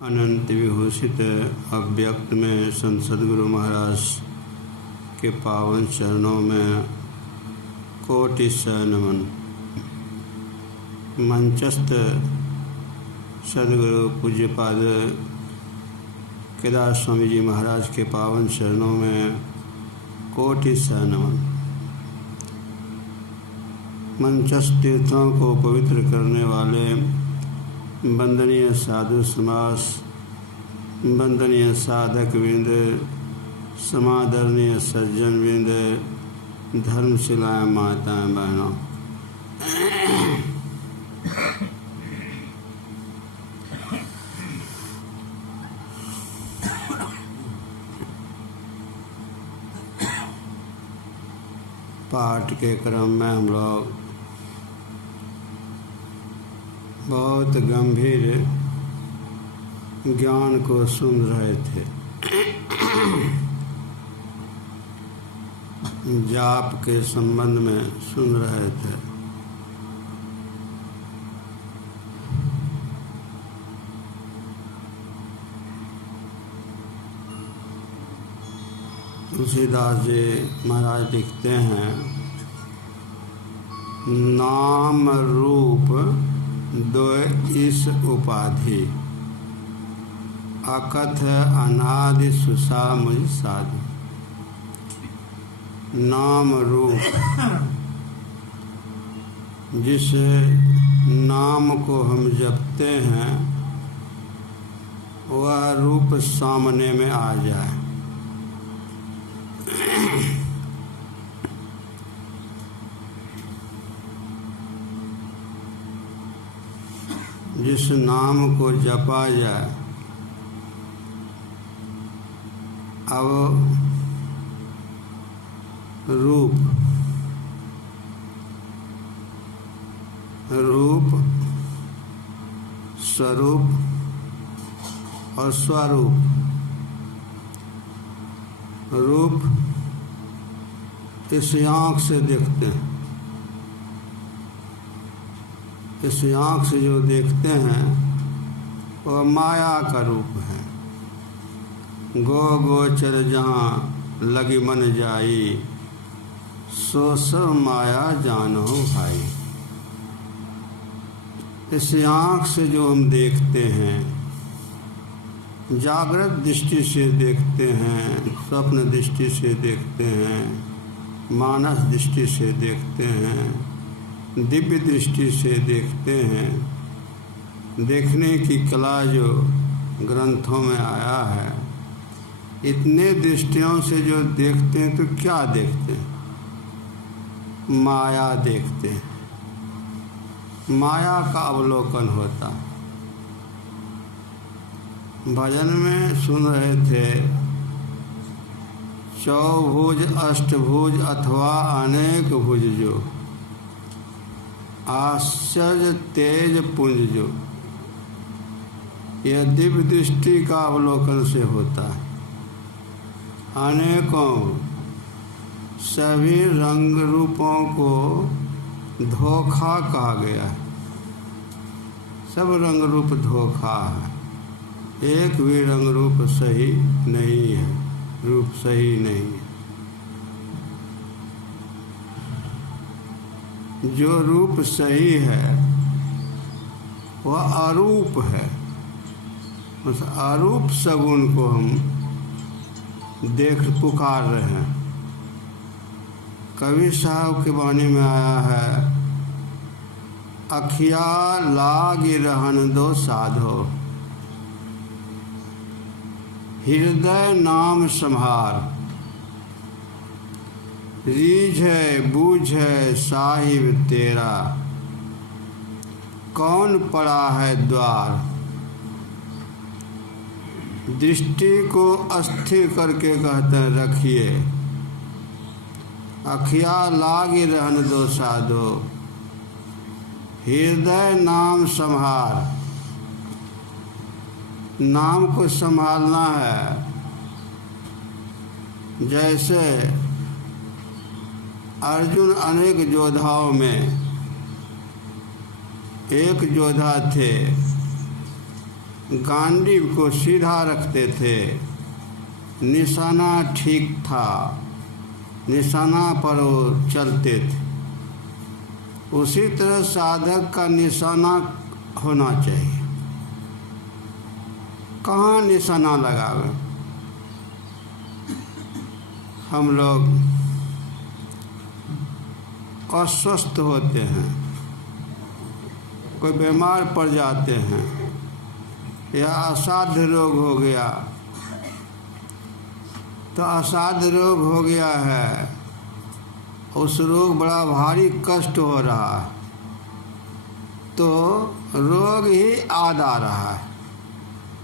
अनंत विभूषित अव्यक्त में संत सद्गुरु महाराज के पावन चरणों में कोटि स नमन। मंचस्थ सद्गुरु पूज्यपाद केदार स्वामी जी महाराज के पावन चरणों में कोटि स नमन। मंचस्थ तीर्थों को पवित्र करने वाले वंदनीय साधु समाज, वंदनीय साधक वृंद, समादरणीय सज्जन वृंद, धर्मशिलाएँ, माताएँ, बहनों, पाठ के क्रम में हम लोग बहुत गंभीर ज्ञान को सुन रहे थे। जाप के संबंध में सुन रहे थे। तुलसीदास जी महाराज लिखते हैं, नाम रूप दो इस उपाधि, अकथ अनादि सुसा मुझ साधु। नाम रूप, जिस नाम को हम जपते हैं वह रूप सामने में आ जाए। जिस नाम को जपा जाए, अब रूप स्वरूप और स्वरूप। रूप इस आँख से देखते हैं, इस आँख से जो देखते हैं वह माया का रूप है। गो गोचर जहाँ लगी मन जाई, सो सब माया जानो भाई। इस आँख से जो हम देखते हैं, जागृत दृष्टि से देखते हैं, स्वप्न दृष्टि से देखते हैं, मानस दृष्टि से देखते हैं, दिव्य दृष्टि से देखते हैं। देखने की कला जो ग्रंथों में आया है, इतने दृष्टियों से जो देखते हैं तो क्या देखते हैं? माया देखते हैं। माया का अवलोकन होता। भजन में सुन रहे थे, चौभुज अष्टभुज अथवा अनेक भुज जो, आश्चर्य तेज पुंज जो, यह दिव्य दृष्टि का अवलोकन से होता है। अनेकों सभी रंग रूपों को धोखा कहा गया है। सब रंग रूप धोखा है, एक भी रंग रूप सही नहीं है, रूप सही नहीं है। जो रूप सही है वह अरूप है। उस अरूप सगुन को हम देख पुकार रहे हैं। कवि साहब के वाणी में आया है, अखिया लागी रहन दो साधो, हृदय नाम संहार। रीझे बूझे साहिब तेरा, कौन पड़ा है द्वार। दृष्टि को अस्थिर करके कहते हैं रखिए, अखिया लागी रहन दो साधो, हृदय नाम संहार। नाम को संभालना है। जैसे अर्जुन अनेक योद्धाओं में एक योद्धा थे, गांडीव को सीधा रखते थे, निशाना ठीक था, निशाना पर वो चलते थे। उसी तरह साधक का निशाना होना चाहिए। कहाँ निशाना लगावे? हम लोग अस्वस्थ होते हैं, कोई बीमार पड़ जाते हैं, या असाध्य रोग हो गया, तो असाध्य रोग हो गया है, उस रोग बड़ा भारी कष्ट हो रहा है, तो रोग ही याद आ रहा है,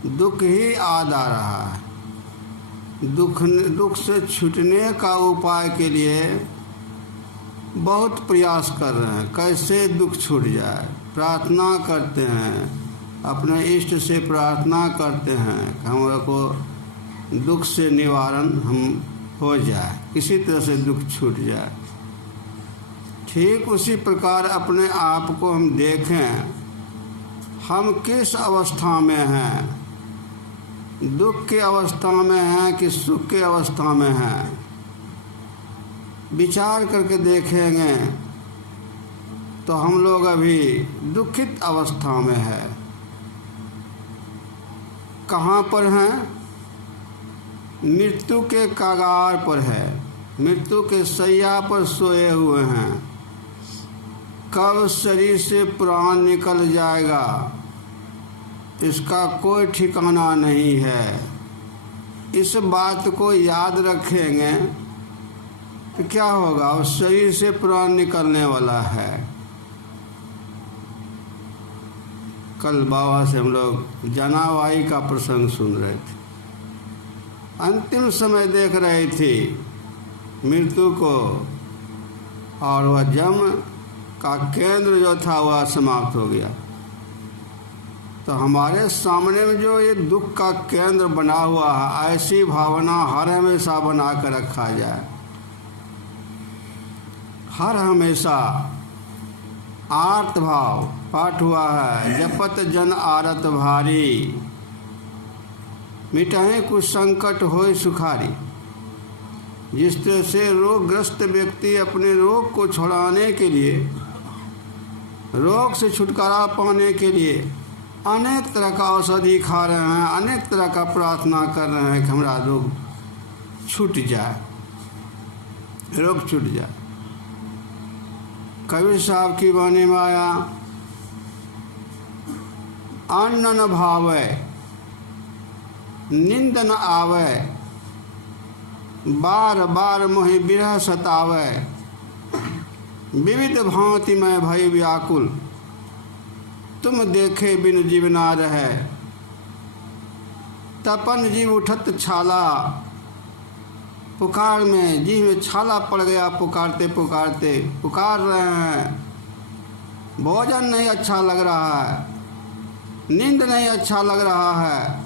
दुख ही याद आ रहा है। दुख से छूटने का उपाय के लिए बहुत प्रयास कर रहे हैं, कैसे दुख छूट जाए। प्रार्थना करते हैं, अपने इष्ट से प्रार्थना करते हैं कि हम को दुख से निवारण हम हो जाए, किसी तरह से दुख छूट जाए। ठीक उसी प्रकार अपने आप को हम देखें, हम किस अवस्था में हैं, दुख की अवस्था में हैं कि सुख की अवस्था में हैं। विचार करके देखेंगे तो हम लोग अभी दुखित अवस्था में है। कहाँ पर हैं? मृत्यु के कगार पर है, मृत्यु के शैया पर सोए हुए हैं। कब शरीर से प्राण निकल जाएगा इसका कोई ठिकाना नहीं है। इस बात को याद रखेंगे तो क्या होगा, उस शरीर से प्राण निकलने वाला है। कल बाबा से हम लोग जनावाई का प्रसंग सुन रहे थे, अंतिम समय देख रहे थे मृत्यु को, और वह जम का केंद्र जो था वह समाप्त हो गया। तो हमारे सामने में जो ये दुख का केंद्र बना हुआ है, ऐसी भावना हर हमेशा बना कर रखा जाए। हर हमेशा आर्त भाव पाठ हुआ है, जपत जन आरत भारी, मिटाए कुछ संकट होए सुखारी। जिस तरह से रोगग्रस्त व्यक्ति अपने रोग को छुड़ाने के लिए, रोग से छुटकारा पाने के लिए अनेक तरह का औषधि खा रहे हैं, अनेक तरह का प्रार्थना कर रहे हैं कि हमारा रोग छूट जाए, रोग छूट जाए। कबीर साहब की वाणी में आया, अन्न न भावे, निंद न आवे, बार बार मोहि बिरह सतावे, विविध भांति में भय व्याकुल, तुम देखे बिन जीव ना रहे। तपन जीव उठत छाला, पुकार में जीव में छाला पड़ गया, पुकारते पुकारते पुकार रहे हैं। भोजन नहीं अच्छा लग रहा है, नींद नहीं अच्छा लग रहा है,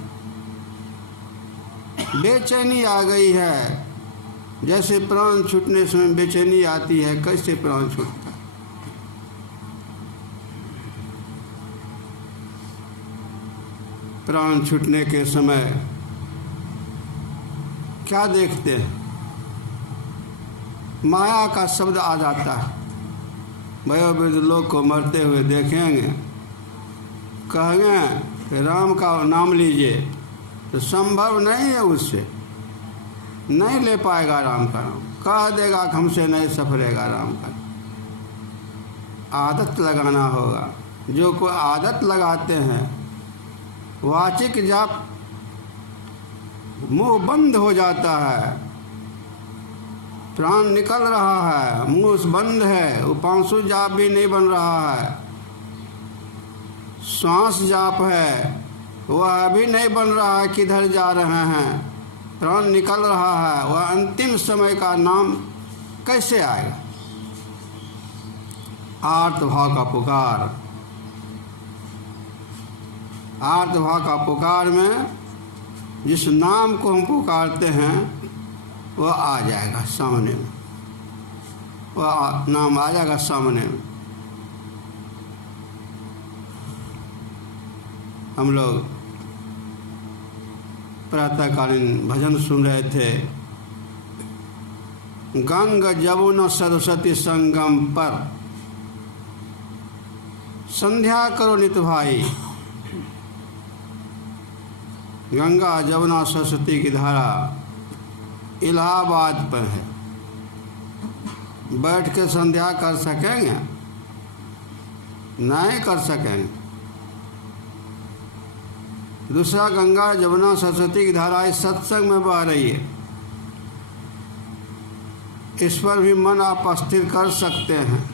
बेचैनी आ गई है। जैसे प्राण छूटने समय बेचैनी आती है, कैसे प्राण छूटता। प्राण छूटने के समय क्या देखते हैं? माया का शब्द आ जाता है। वयोवृद्ध लोग को मरते हुए देखेंगे, कहेंगे कि राम का नाम लीजिए, तो संभव नहीं है, उससे नहीं ले पाएगा राम का नाम। कह देगा कि हमसे नहीं सफरेगा राम का। आदत लगाना होगा। जो कोई आदत लगाते हैं, वाचिक जाप मुंह बंद हो जाता है, प्राण निकल रहा है, मुंह बंद है, उपांशु जाप भी नहीं बन रहा है, श्वास जाप है वह अभी नहीं बन रहा है, किधर जा रहे हैं, प्राण निकल रहा है, वह अंतिम समय का नाम कैसे आएगा? आर्त भाव का पुकार, आर्त भाव का पुकार में जिस नाम को हम पुकारते हैं वह आ जाएगा सामने में, वह नाम आ जाएगा सामने में। हम लोग प्रातःकालीन भजन सुन रहे थे। गंग जमुना सरस्वती संगम पर संध्या करो नित भाई। गंगा जमुना सरस्वती की धारा इलाहाबाद पर है। बैठ के संध्या कर सकेंगे? नहीं कर सकेंगे। दूसरा, गंगा जमुना सरस्वती की धारा इस सत्संग में बह रही है, इस पर भी मन आप अस्थिर कर सकते हैं,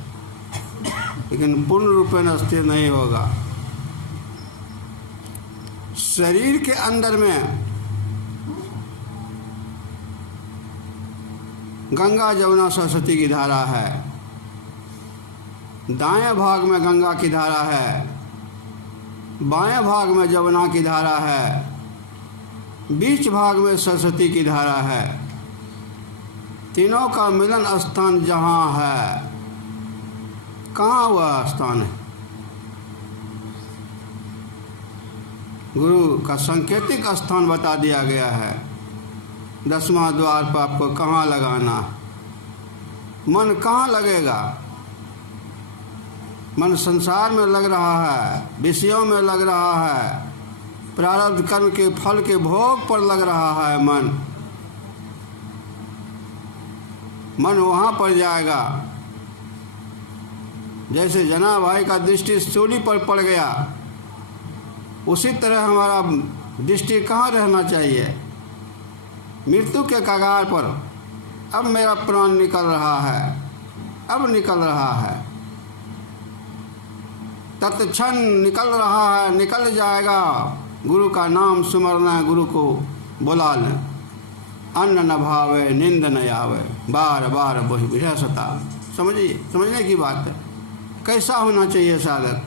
लेकिन पूर्ण रूपेण स्थिर नहीं होगा। शरीर के अंदर में गंगा जमुना सरस्वती की धारा है। दाएं भाग में गंगा की धारा है, बाएं भाग में जमुना की धारा है, बीच भाग में सरस्वती की धारा है। तीनों का मिलन स्थान जहाँ है, कहाँ हुआ स्थान है? गुरु का सांकेतिक स्थान बता दिया गया है। 10वां द्वार पर आपको कहाँ लगाना, मन कहाँ लगेगा? मन संसार में लग रहा है, विषयों में लग रहा है, प्रारब्ध कर्म के फल के भोग पर लग रहा है। मन वहाँ पर जाएगा। जैसे जना भाई का दृष्टि सूली पर पड़ गया, उसी तरह हमारा दृष्टि कहाँ रहना चाहिए? मृत्यु के कगार पर। अब मेरा प्राण निकल रहा है, अब निकल रहा है, तत्क्षण निकल रहा है, निकल जाएगा। गुरु का नाम सुमरना, गुरु को बुला लें। अन्न न भावे नींद न आवे, बार बार वही विषय सतावे। समझिए, समझने की बात है। कैसा होना चाहिए साधक?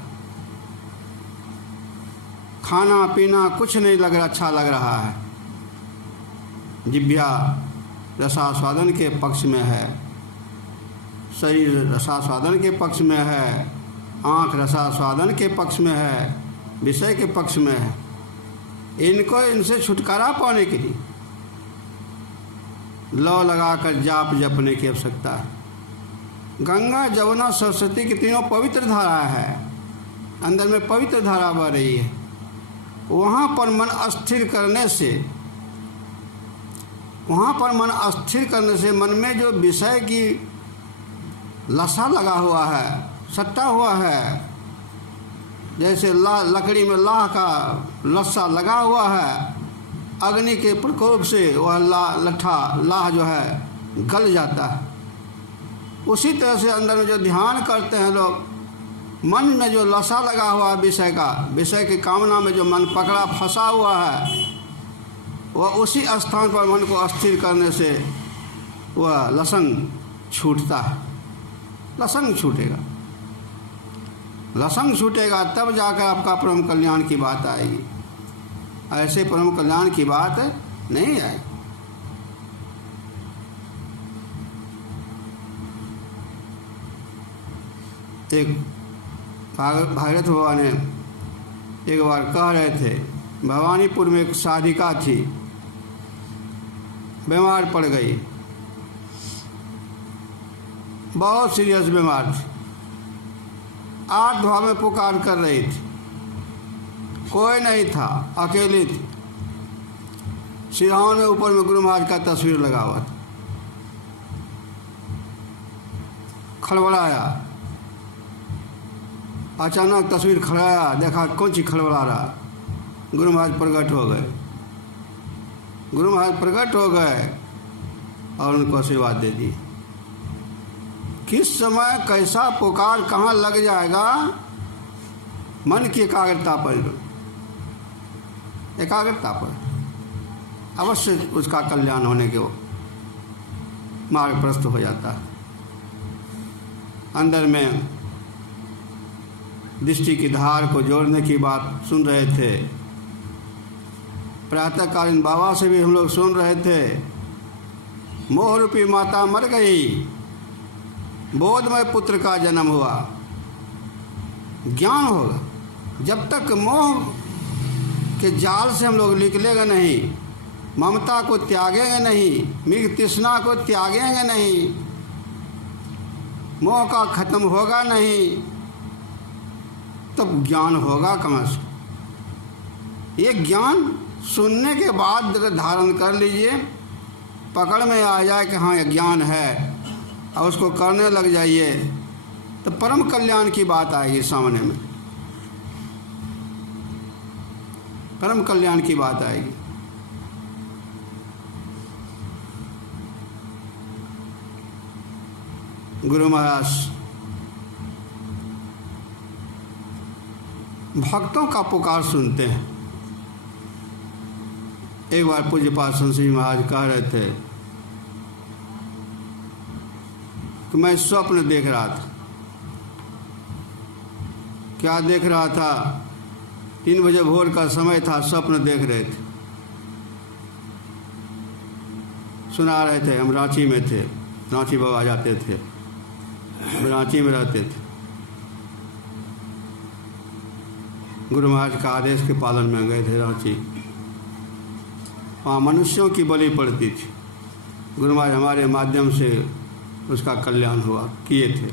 खाना पीना कुछ नहीं लग रहा, अच्छा लग रहा है। जिह्वा रसास्वादन के पक्ष में है, शरीर रसास्वादन के पक्ष में है, आँख रसास्वादन के पक्ष में है, विषय के पक्ष में है। इनको इनसे छुटकारा पाने के लिए लौ लगाकर जाप जपने की आवश्यकता है। गंगा जमुना सरस्वती की तीनों पवित्र धारा है, अंदर में पवित्र धारा बह रही है। वहाँ पर मन अस्थिर करने से, वहाँ पर मन अस्थिर करने से मन में जो विषय की लसा लगा हुआ है, सट्टा हुआ है, जैसे लकड़ी में लाह का लस्सा लगा हुआ है, अग्नि के प्रकोप से वह लाह जो है गल जाता है। उसी तरह से अंदर में जो ध्यान करते हैं लोग, मन में जो लसा लगा हुआ है विषय का, विषय की कामना में जो मन पकड़ा फंसा हुआ है, वह उसी स्थान पर मन को अस्थिर करने से वह लसंग छूटता है। लसंग छूटेगा, लसंग छूटेगा, तब जाकर आपका परम कल्याण की बात आएगी। ऐसे परम कल्याण की बात नहीं आएगी। एक भागवत बाबा ने एक बार कह रहे थे, भवानीपुर में एक साधिका थी, बीमार पड़ गई, बहुत सीरियस बीमार थी। 8 भाव में पुकार कर रही थी, कोई नहीं था, अकेली थी। सिरहान में ऊपर में गुरु महाराज का तस्वीर लगा हुआ था। खड़बड़ाया, अचानक तस्वीर खड़ाया, देखा कौन चीज खड़बड़ा रहा। गुरु महाराज प्रकट हो गए, गुरु महाराज प्रकट हो गए और उनको आशीर्वाद दे दी। किस समय कैसा पुकार कहाँ लग जाएगा, मन की एकाग्रता पर, एकाग्रता पर अवश्य उसका कल्याण होने के मार्ग प्रस्त हो जाता है। अंदर में दृष्टि की धार को जोड़ने की बात सुन रहे थे। प्रातःकालीन बाबा से भी हम लोग सुन रहे थे, मोह रूपी माता मर गई, बोधमय पुत्र का जन्म हुआ। ज्ञान होगा, जब तक मोह के जाल से हम लोग निकलेगा नहीं, ममता को त्यागेंगे नहीं, मृग तृष्णा को त्यागेंगे नहीं, मोह का खत्म होगा नहीं, तब ज्ञान होगा कहाँ से। ये ज्ञान सुनने के बाद अगर धारण कर लीजिए, पकड़ में आ जाए कि हाँ ये ज्ञान है, और उसको करने लग जाइए, तो परम कल्याण की बात आएगी सामने में, परम कल्याण की बात आएगी। गुरु महाराज भक्तों का पुकार सुनते हैं। एक बार पूज्यपाद संत जी महाराज कह रहे थे कि मैं स्वप्न देख रहा था। क्या देख रहा था? 3 बजे भोर का समय था, स्वप्न देख रहे थे, सुना रहे थे। हम रांची में थे, रांची बाबा जाते थे, रांची में रहते थे। गुरु महाराज का आदेश के पालन में गए थे रांची। वहाँ मनुष्यों की बलि पड़ती थी, गुरु महाराज हमारे माध्यम से उसका कल्याण हुआ, किए थे।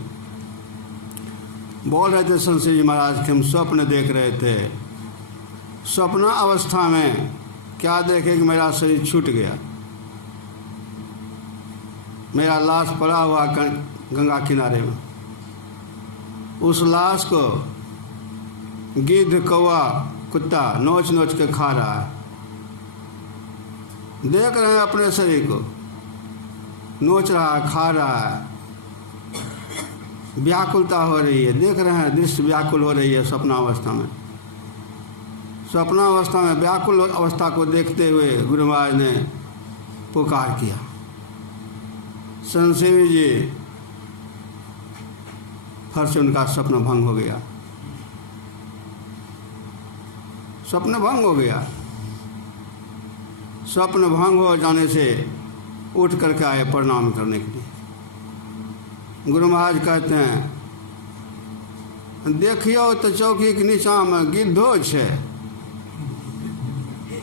बोल रहे थे संत जी महाराज कि हम स्वप्न देख रहे थे। स्वप्न अवस्था में क्या देखे कि मेरा शरीर छूट गया, मेरा लाश पड़ा हुआ गंगा किनारे में। उस लाश को गिद्ध, कौवा, कुत्ता नोच नोच के खा रहा है। देख रहे हैं अपने शरीर को, नोच रहा है, खा रहा है, व्याकुलता हो रही है। देख रहे हैं, दृश्य व्याकुल हो रही है स्वप्नावस्था में। स्वप्नावस्था में व्याकुल अवस्था को देखते हुए गुरु महाराज ने पुकार किया, संसेवी जी। फर से उनका स्वप्न भंग हो गया, स्वप्न भंग हो गया। स्वप्न भंग हो जाने से उठ करके आए प्रणाम करने के लिए। गुरु महाराज कहते हैं, देखियो तो चौकी के नीचा में गिद्धो छे।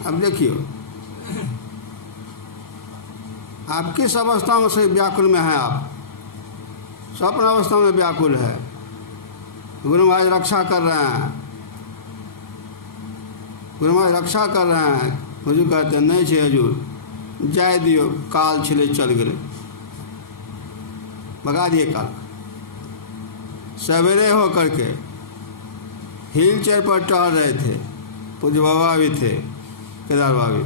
अब देखियो आप किस अवस्था में से व्याकुल में हैं। आप स्वप्न अवस्था में व्याकुल है। गुरु महाराज रक्षा कर रहे हैं, गुरु महाराज रक्षा कर रहे हैं। हुजूर कहते हैं, नहीं छे हजूर, जाए दियो, काल छिले चल गए, भगा दिए काल। सवेरे हो करके व्हील चेयर पर टहल रहे थे, पूज्य बाबा भी थे, केदार बाबा भी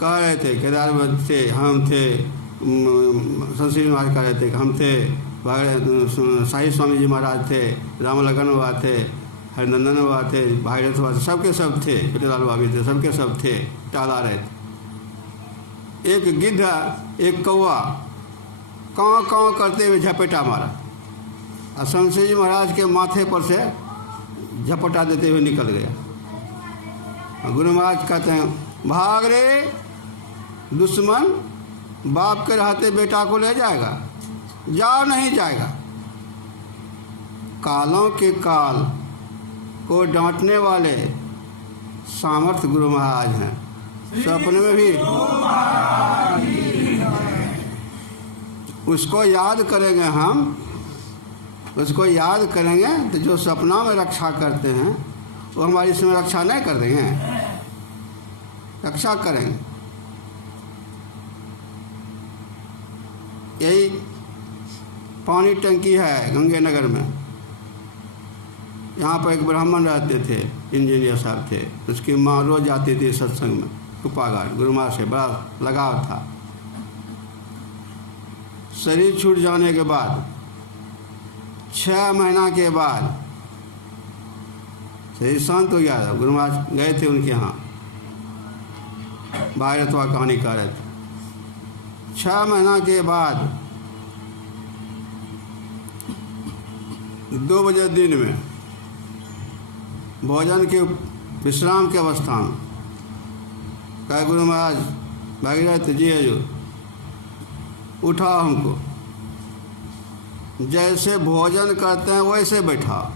कह रहे थे, केदार बाबा थे, हम थे, संश्री महाराज कह रहे थे कि हम थे, शाही स्वामी जी महाराज थे, रामलखन बाबा थे, हरिनंदन बाबा थे, भाईरथ बाबा थे, सबके सब थे, पिटेलाल बाबा भी थे, सबके सब थे, टहला रहे थे। एक गिद्ध, एक कौवा काँव काँव करते हुए झपेटा मारा, और संश्री जी महाराज के माथे पर से झपटा देते हुए निकल गया। गुरु महाराज कहते हैं, भाग रे दुश्मन, बाप के रहते बेटा को ले जाएगा, जाओ नहीं जाएगा। कालों के काल को डांटने वाले सामर्थ्य गुरु महाराज हैं। सपने में भी उसको याद करेंगे, हम उसको याद करेंगे तो जो सपना में रक्षा करते हैं वो हमारी इसमें रक्षा नहीं कर देंगे, रक्षा करेंगे। यही पानी टंकी है गंगे नगर में, यहाँ पर एक ब्राह्मण रहते थे, इंजीनियर साहब थे, उसकी माँ रोज जाती थी सत्संग में, कुपागार। गुरु महाराज से बड़ा लगाव था। शरीर छूट जाने के बाद 6 महीना के बाद शरीर शांत हो गया था। गुरु महाराज गए थे उनके यहाँ, भाईरथवा कहानी कह रहे थे। 6 महीना के बाद 2 बजे दिन में भोजन के विश्राम की अवस्था में कहा, गुरु महाराज भागीरथ जी हजूर उठाओ हमको। जैसे भोजन करते हैं वैसे बैठा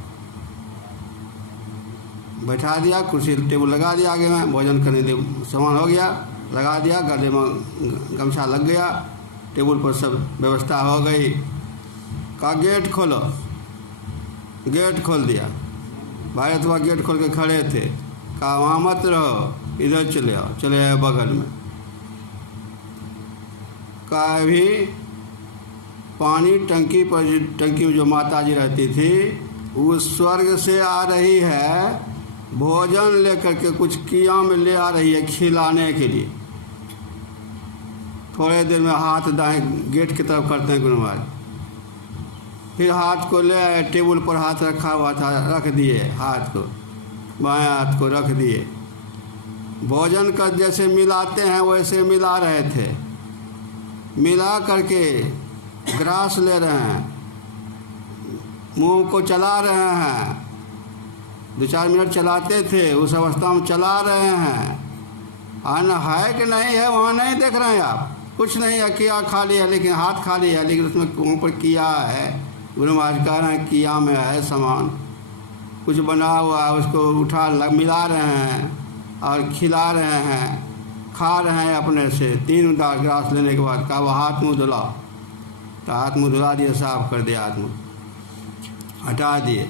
दिया, कुर्सी टेबल लगा दिया आगे में, भोजन करने दे, सामान हो गया। लगा दिया, गले में गमछा लग गया, टेबल पर सब व्यवस्था हो गई। कहा गेट खोलो, गेट खोल दिया। भाई अथवा गेट खोल के खड़े थे। कहा वहाँ मत रहो, इधर चले आओ। चले आए बगल में। कहा अभी पानी टंकी पर, टंकी में जो माता जी रहती थी वो स्वर्ग से आ रही है, भोजन लेकर के कुछ किया में ले आ रही है खिलाने के लिए। थोड़े देर में हाथ दाएं गेट की तरफ करते हैं गुरु महाराज, फिर हाथ को ले आए, टेबल पर हाथ रखा हुआ था, रख दिए हाथ को, बाएं हाथ को रख दिए। भोजन का जैसे मिलाते हैं वैसे मिला रहे थे। मिला करके ग्रास ले रहे हैं, मुंह को चला रहे हैं। 2-4 मिनट चलाते थे, उस अवस्था में चला रहे हैं। अन्न है कि नहीं है वहाँ नहीं देख रहे हैं आप, कुछ नहीं है, किया खाली है, लेकिन हाथ खाली है, लेकिन उसमें वहाँ पर किया है। गुरु महाराज कह रहे हैं किया में है सामान, कुछ बना हुआ है, उसको उठा मिला रहे हैं और खिला रहे हैं, खा रहे हैं अपने से। 3 ग्रास लेने के बाद कहा वो हाथ मुँह धुलाओ, तो हाथ मुँह धुला दिए, साफ कर दिया, हाथ मुँह हटा दिए।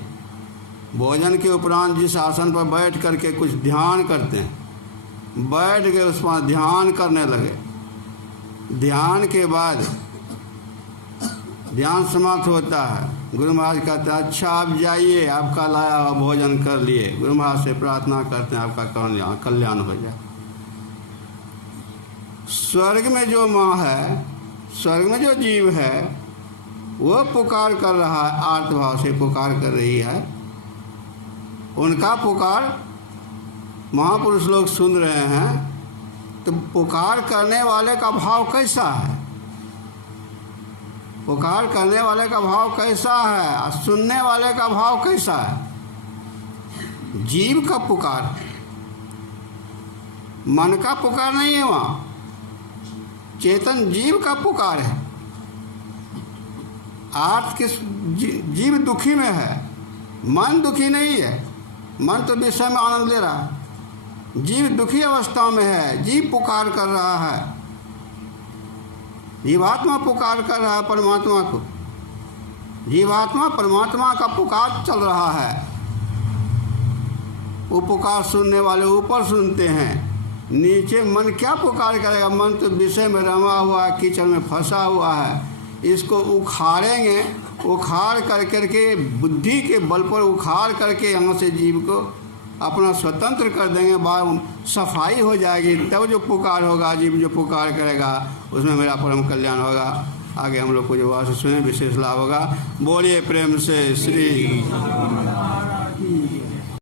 भोजन के उपरांत जिस आसन पर बैठ करके कुछ ध्यान करते हैं, बैठ के उस पर ध्यान करने लगे। ध्यान के बाद ध्यान समाप्त होता है। गुरु महाराज कहते हैं अच्छा आप जाइए, आपका लाया हुआ भोजन कर लिए। गुरु महाराज से प्रार्थना करते हैं आपका कल्याण हो जाए। स्वर्ग में जो माँ है, स्वर्ग में जो जीव है, वो पुकार कर रहा है, आर्तभाव से पुकार कर रही है। उनका पुकार महापुरुष लोग सुन रहे हैं। तो पुकार करने वाले का भाव कैसा है? पुकार करने वाले का भाव कैसा है और सुनने वाले का भाव कैसा है? जीव का पुकार, मन का पुकार नहीं है, वहाँ चेतन जीव का पुकार है। आर्थ किस जीव दुखी में है, मन दुखी नहीं है। मन तो विषय में आनंद ले रहा है, जीव दुखी अवस्था में है, जीव पुकार कर रहा है। जीवात्मा पुकार कर रहा है परमात्मा को, जीवात्मा परमात्मा का पुकार चल रहा है। वो पुकार सुनने वाले ऊपर सुनते हैं, नीचे मन क्या पुकार करेगा? मन तो विषय में रमा हुआ है, कीचड़ में फंसा हुआ है। इसको उखाड़ेंगे, उखाड़ कर करके बुद्धि के बल पर उखाड़ करके यहाँ से जीव को अपना स्वतंत्र कर देंगे, बाद सफाई हो जाएगी। तब जो पुकार होगा, जीव जो पुकार करेगा, उसमें मेरा परम कल्याण होगा। आगे हम लोग को जो वास्तव सुने विशेष लाभ होगा। बोलिए प्रेम से श्री